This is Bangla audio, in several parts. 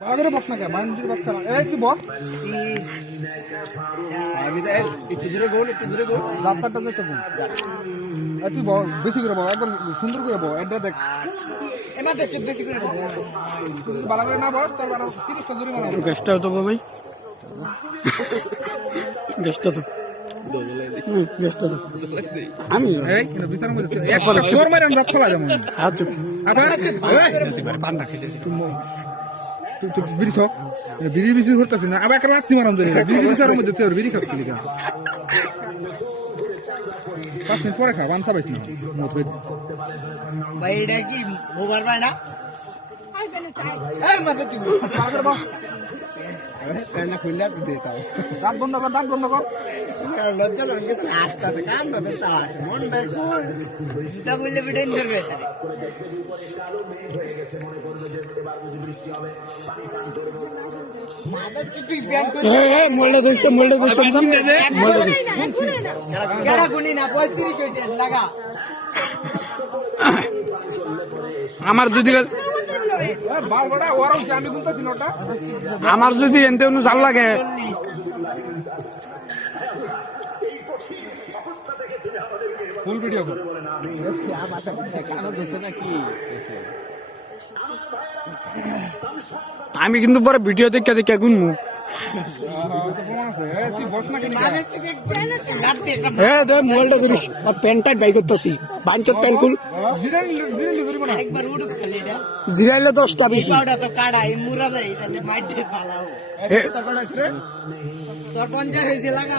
বাজারে বস না কে মাইন্দির বাচ্চা না এই কি বল? আমি তো একটু দূরে গোল একটু দূরে গোল তুই বল? বেশি করে বল একবার সুন্দর করে বল এটা দেখ। এবার দেখছি বেশি করে দেবো তুই যদি বালা করে না বস তাহলে আরও তিরিশটা মানা গ্যাসটা তো। ভাই গ্যাসটা তো। আমি? বিচার মারে খোলা যাব। হাত আবার বিড়ি খাও। বিড়ি বিড়ি করতেছিস না, আবার একটা লাত্তি মারাম ধরে বিড়ি বিচারের মধ্যে তুই আর বিড়ি খাস কিলিকা পাঁচ মিনিট পরে খা বামসা পাইস না। ভাই, এটা কি মোবার ভাই না এই মাথা চিবু বাজারে বস প্যান্টটা খুললে দে তাও দাঁত বন্ধ কর দাঁত বন্ধ কর লজ্জা লাগে তো আসতে কান ধরে মন দেখ তা বিটেন ধরবে মাথা চিপি প্যান্ট মোল্ডা দেখতে মোল্ডা দেখতে মোল্ডা কেডা গুনি না 35 লাগা আমার যদি আমার যদি এনতে জাল লাগে। ফুল ভিডিও কর। আমি কিন্তু পরে ভিডিও দেখে দেখে গুনমু। তুই বস না কেন মাথা চিপি লাত্তি একটা হে দে মোবাইলটা করিস প্যান্টটা বাই করতেছি। বাঞ্চত প্যান্ট খুল। জিরাইলে দশটা বেশি। তোর পঞ্চাশ হয়েছে লাগা।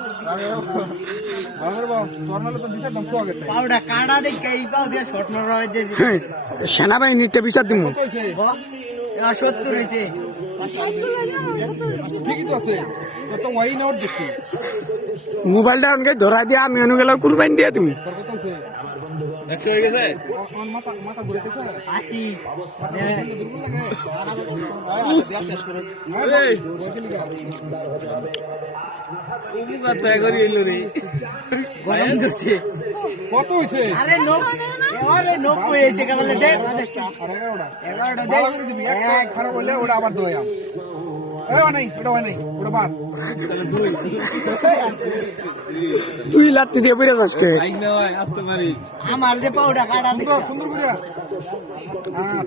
হয়ে সেনাবাহিনীটা বিচার সত্তর হয়েছে। ঠিকই তো আছে। তো ওয়াই দেখছি। মোবাইলটা অনকে ধরা দিয়ে আমি অনু কুরবাইন কুরবানি দিয়ে তুমি তোর কত হয়ে গেছে? মাথা মাথা ঘুরেতেছে লাগে শেষ করে কত হইছে? আরে নব আরে নব্বই হয়েছে কেবল দেখ এগারোটা দেখ। করে খারাপ হলে ওটা আবার দোয়াম তুই লাত্তি দিয়ে বেড়ে যাচ্ছে আমার যে পাউডা কাটা সুন্দর সুন্দর করে। আর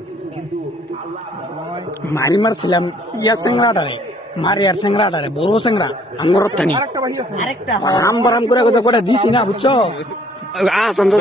মারি মারছিলাম ইয়া সেংরাটারে মারি আর সেংরাটারে বড় সেংরা আঙ্গর থানি। আরেকটা আরাম বারাম করে কথা করে দিছি না বুঝছ? আ সন্তোষ